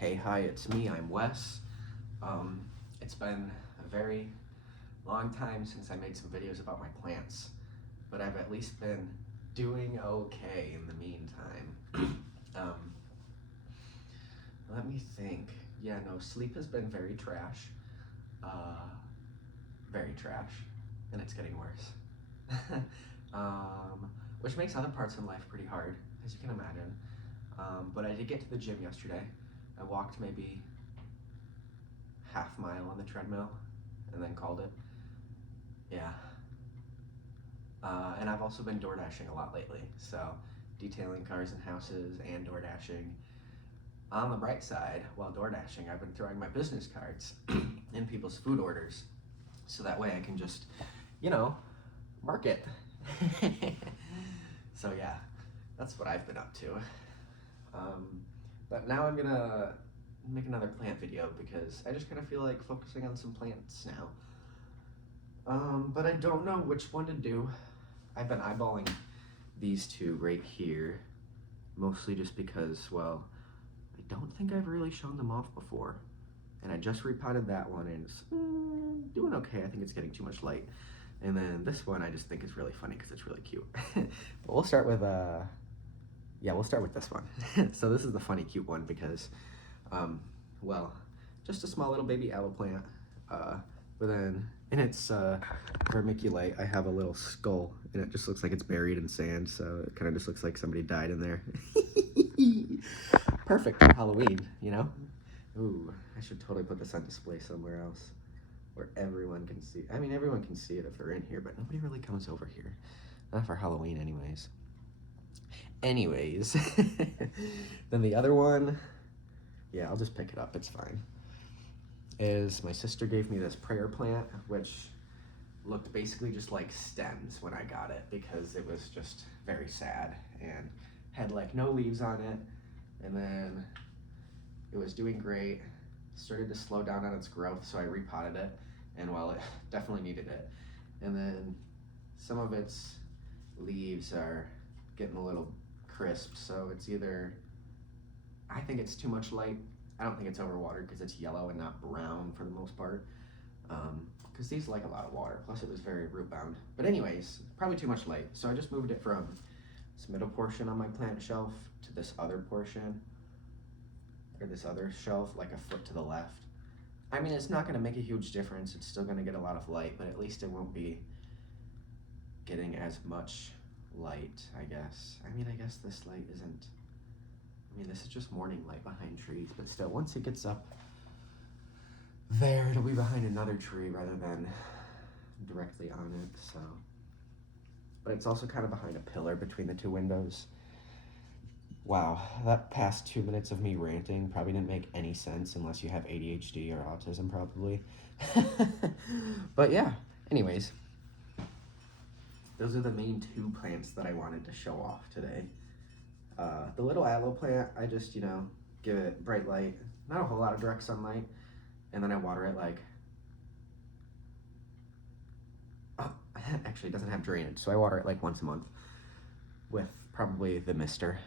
Hey, hi, it's me, I'm Wes. It's been a very long time since I made some videos about my plants, but I've at least been doing okay in the meantime. um, Let me think. Yeah, no, sleep has been very trash. Uh, Very trash, and it's getting worse. Which makes other parts in life pretty hard, as you can imagine. But I did get to the gym yesterday. I walked maybe half mile on the treadmill and then called it. Yeah. And I've also been door dashing a lot lately. So detailing cars and houses and door dashing. On the bright side, while door dashing, I've been throwing my business cards in people's food orders. So that way I can just, you know, market. So yeah, that's what I've been up to. But now I'm gonna make another plant video because I just kind of feel like focusing on some plants now. But I don't know which one to do. I've been eyeballing these two right here, mostly just because, well, I don't think I've really shown them off before. And I just repotted that one and it's doing okay. I think it's getting too much light. And then this one I just think is really funny because it's really cute. But we'll start with, we'll start with this one. So this is the funny cute one because, well, just a small little baby aloe plant. But then in its vermiculite, I have a little skull, and it just looks like it's buried in sand, so it kind of just looks like somebody died in there. Perfect for Halloween, you know? Ooh, I should totally put this on display somewhere else where everyone can see. I mean, everyone can see it if they're in here, but nobody really comes over here. Not for Halloween anyways. Anyways, then the other one, yeah, I'll just pick it up, it's fine, is my sister gave me this prayer plant, which looked basically just like stems when I got it because it was just very sad and had like no leaves on it. And then it was doing great, started to slow down on its growth, so I repotted it, and well, it definitely needed it. And then some of its leaves are getting a little crisp, so it's either, I think it's too much light. I don't think it's overwatered because it's yellow and not brown for the most part, because these like a lot of water, plus it was very root bound. But anyways, probably too much light, so I just moved it from this middle portion on my plant shelf to this other portion, or this other shelf, like a foot to the left. I mean, it's not going to make a huge difference. It's still going to get a lot of light, but at least it won't be getting as much light, I guess. I mean, I guess this light isn't, I mean, this is just morning light behind trees, but still, once it gets up there, it'll be behind another tree rather than directly on it, so. But it's also kind of behind a pillar between the two windows. Wow, that past 2 minutes of me ranting probably didn't make any sense unless you have ADHD or autism, probably. But yeah, anyways, those are the main two plants that I wanted to show off today. The little aloe plant, I just, give it bright light, not a whole lot of direct sunlight, and then I water it like, actually it doesn't have drainage, so I water it like once a month with probably the mister.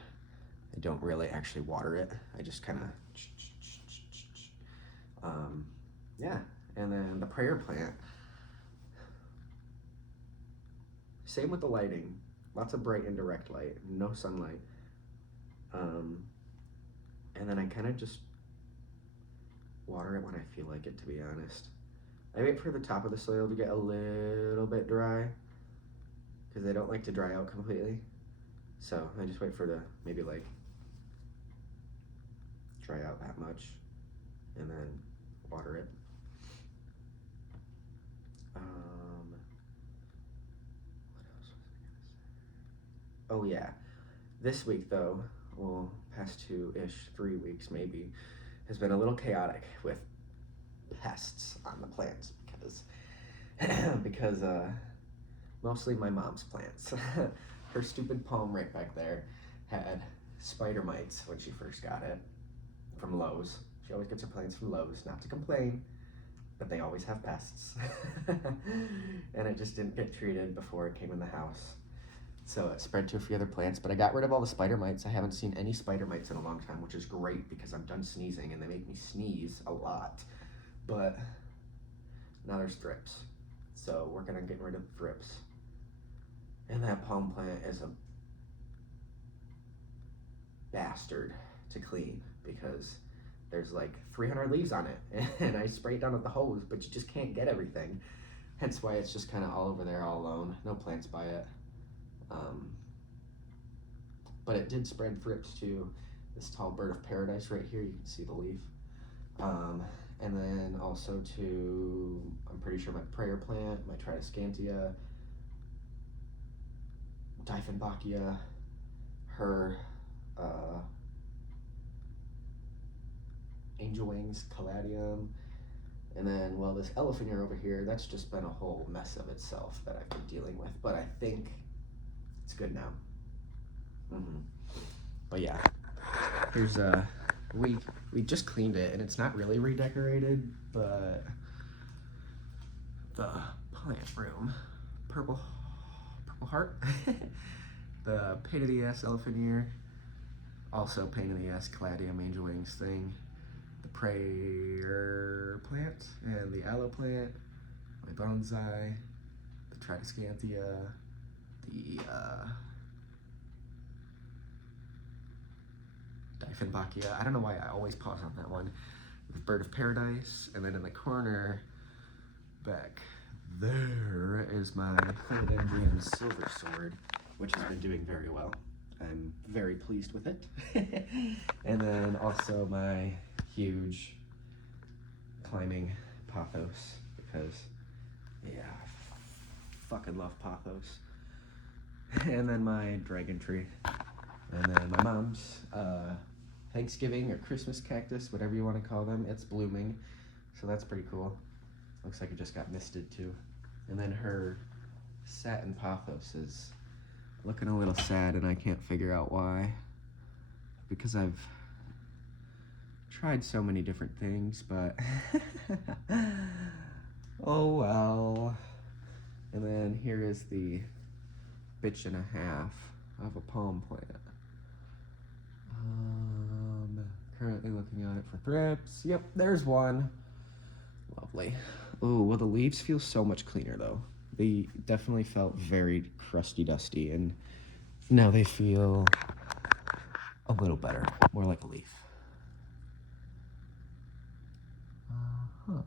I don't really actually water it. I just kind of, yeah. And then the prayer plant, same with the lighting. Lots of bright indirect light, no sunlight. And then I kind of just water it when I feel like it, to be honest. I wait for the top of the soil to get a little bit dry because they don't like to dry out completely. So I just wait for the maybe like dry out that much and then water it. What else was I gonna say? Oh yeah, this week though, well, past 3 weeks maybe, has been a little chaotic with pests on the plants because mostly my mom's plants. Her stupid palm right back there had spider mites when she first got it from Lowe's. She always gets her plants from Lowe's, not to complain, but they always have pests. And it just didn't get treated before it came in the house. So it spread to a few other plants, but I got rid of all the spider mites. I haven't seen any spider mites in a long time, which is great because I'm done sneezing and they make me sneeze a lot. But now there's thrips. So we're gonna get rid of thrips. And that palm plant is a bastard to clean because there's like 300 leaves on it and I spray it down with the hose, but you just can't get everything. Hence why it's just kind of all over there all alone. No plants by it. But it did spread thrips to this tall bird of paradise right here. You can see the leaf. And then also to, I'm pretty sure my prayer plant, my tridescantia, Dieffenbachia, her angel wings, caladium, and then, well, this elephant ear over here, that's just been a whole mess of itself that I've been dealing with, but I think it's good now. But yeah, here's we just cleaned it, and it's not really redecorated, but the plant room, purple heart, the pain in the ass elephant ear, also pain in the ass caladium angel wings thing, the prayer plant and the aloe plant, my bonsai, the tridescantia, the Dieffenbachia. I don't know why I always pause on that one. The bird of paradise, and then in the corner back there is my philodendron silver sword, which has been doing very well. I'm very pleased with it. And then also my huge climbing pothos, because yeah, I fucking love pothos. And then my dragon tree, and then my mom's Thanksgiving or Christmas cactus, whatever you want to call them. It's blooming, so that's pretty cool. Looks like it just got misted too. And then her satin pothos is looking a little sad, and I can't figure out why, because I've tried so many different things, but oh well. And then here is the bitch and a half of a palm plant. Currently looking at it for thrips. Yep, there's one. Lovely. Oh, well, the leaves feel so much cleaner though. They definitely felt very crusty dusty, and now they feel a little better, more like a leaf. Okay,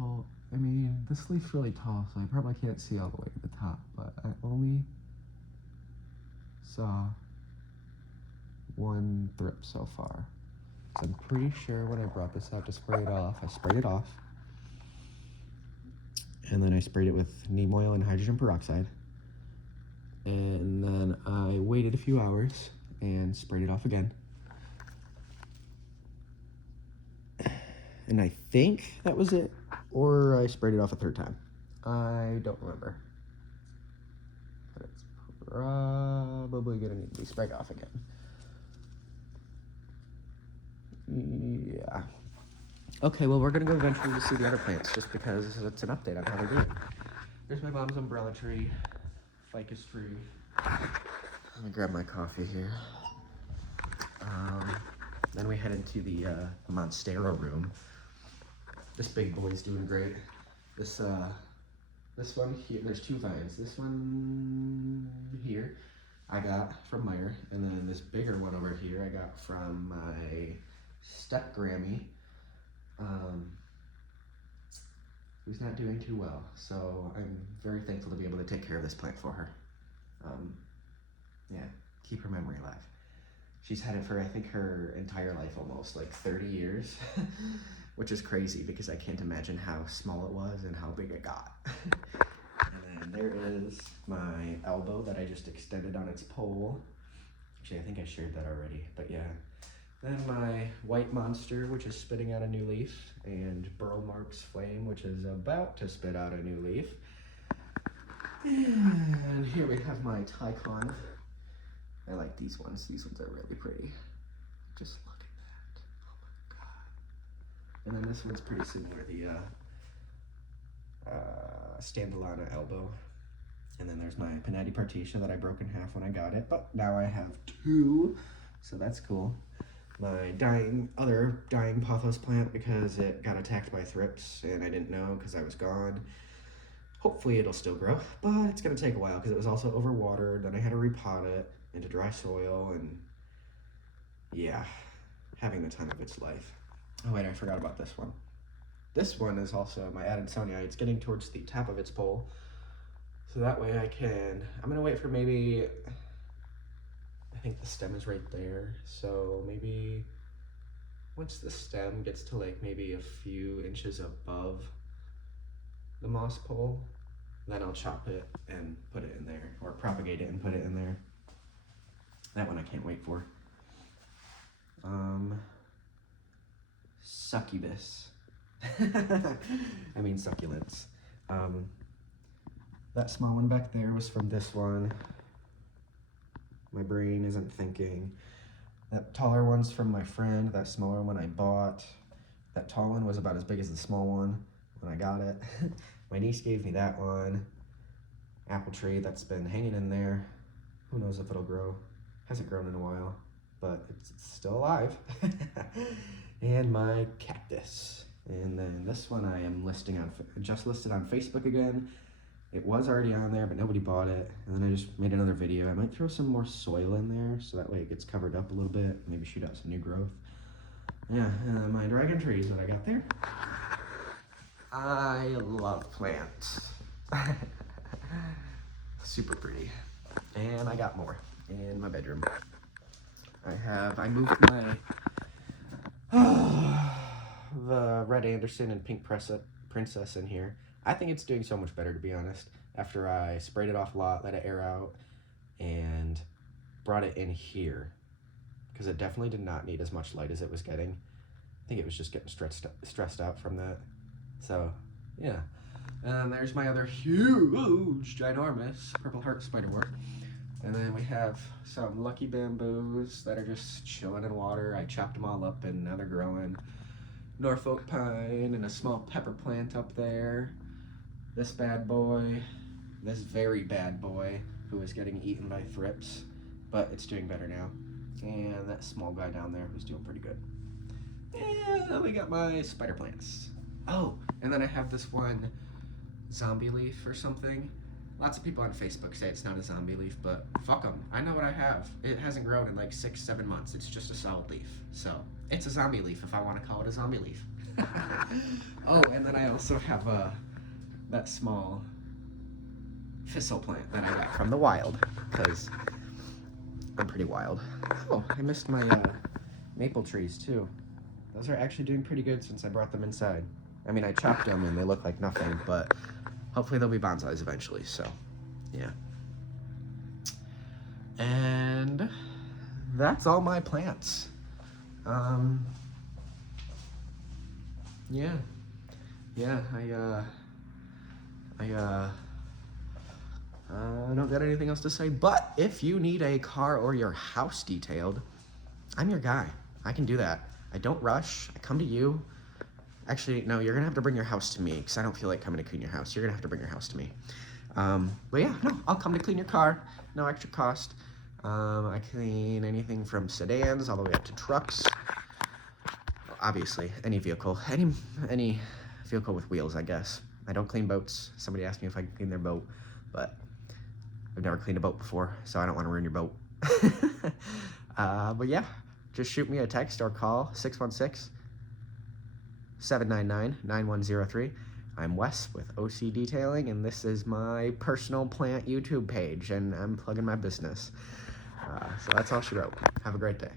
well, I mean, this leaf's really tall, so I probably can't see all the way to the top, but I only saw one thrip so far. So I'm pretty sure when I brought this out to spray it off, I sprayed it off, and then I sprayed it with neem oil and hydrogen peroxide, and then I waited a few hours and sprayed it off again. And I think that was it, or I sprayed it off a third time. I don't remember. But it's probably gonna need to be sprayed off again. Yeah. Okay, well, we're gonna go eventually to see the other plants, just because it's an update on how they're doing. There's my mom's umbrella tree, ficus tree. Let me grab my coffee here. Then we head into the Monstera room. This big boy's doing great. This one here, there's two vines. This one here I got from Meyer, and then this bigger one over here I got from my step Grammy, who's not doing too well. So I'm very thankful to be able to take care of this plant for her. Yeah, keep her memory alive. She's had it for, I think, her entire life almost, like 30 years, which is crazy because I can't imagine how small it was and how big it got. And then there is my elbow that I just extended on its pole. Actually, I think I shared that already, but yeah. Then my white monster, which is spitting out a new leaf, and Burl Marks Flame, which is about to spit out a new leaf. And here we have my Tycon. I like these ones. These ones are really pretty. Just look at that. Oh my god. And then this one's pretty similar, the Standalana elbow. And then there's my Panetti Partitia that I broke in half when I got it, but now I have 2, so that's cool. My other dying pothos plant because it got attacked by thrips and I didn't know because I was gone. Hopefully it'll still grow, but it's gonna take a while because it was also overwatered. Then I had to repot it into dry soil, and yeah, having the time of its life. Oh wait, I forgot about this one. This one is also my Adansonia. It's getting towards the top of its pole, so that way I'm gonna wait for maybe, I think the stem is right there, so maybe once the stem gets to like maybe a few inches above the moss pole, then I'll chop it and put it in there, or propagate it and put it in there. That one I can't wait for. Succubus. I mean succulents. That small one back there was from this one. My brain isn't thinking. That taller one's from my friend. That smaller one I bought. That tall one was about as big as the small one when I got it. My niece gave me that one. Apple tree that's been hanging in there. Who knows if it'll grow. Hasn't grown in a while, but it's still alive. And my cactus. And then this one I am just listed on Facebook again. It was already on there, but nobody bought it. And then I just made another video. I might throw some more soil in there so that way it gets covered up a little bit. Maybe shoot out some new growth. Yeah, my dragon trees that I got there. I love plants. Super pretty. And I got more in my bedroom. I moved my the Red Anderson and Pink Princess in here. I think it's doing so much better, to be honest, after I sprayed it off a lot, let it air out, and brought it in here, because it definitely did not need as much light as it was getting. I think it was just getting stressed out from that. So, yeah. And there's my other huge, ginormous purple heart spiderwort. And then we have some lucky bamboos that are just chilling in water. I chopped them all up and now they're growing. Norfolk pine and a small pepper plant up there. This bad boy, this very bad boy who is getting eaten by thrips, but it's doing better now. And that small guy down there who's doing pretty good. And we got my spider plants. Oh, and then I have this one zombie leaf or something. Lots of people on Facebook say it's not a zombie leaf, but fuck them. I know what I have. It hasn't grown in like 6-7 months. It's just a solid leaf. So it's a zombie leaf if I want to call it a zombie leaf. Oh, and then I also have that small thistle plant that I got from the wild, because I'm pretty wild. Oh, I missed my maple trees too. Those are actually doing pretty good since I brought them inside. I mean, I chopped them and they look like nothing, but hopefully they'll be bonsais eventually, so yeah. And that's all my plants. Yeah, I don't got anything else to say, but if you need a car or your house detailed, I'm your guy. I can do that. I don't rush. I come to you. Actually, no, you're gonna have to bring your house to me because I don't feel like coming to clean your house. You're gonna have to bring your house to me. But yeah, no, I'll come to clean your car. No extra cost. I clean anything from sedans all the way up to trucks. Obviously, any vehicle, any vehicle with wheels, I guess. I don't clean boats. Somebody asked me if I can clean their boat, but I've never cleaned a boat before, so I don't want to ruin your boat. But yeah, just shoot me a text or call 616-799-9103. I'm Wes with OC Detailing, and this is my personal plant YouTube page, and I'm plugging my business. So that's all she wrote. Have a great day.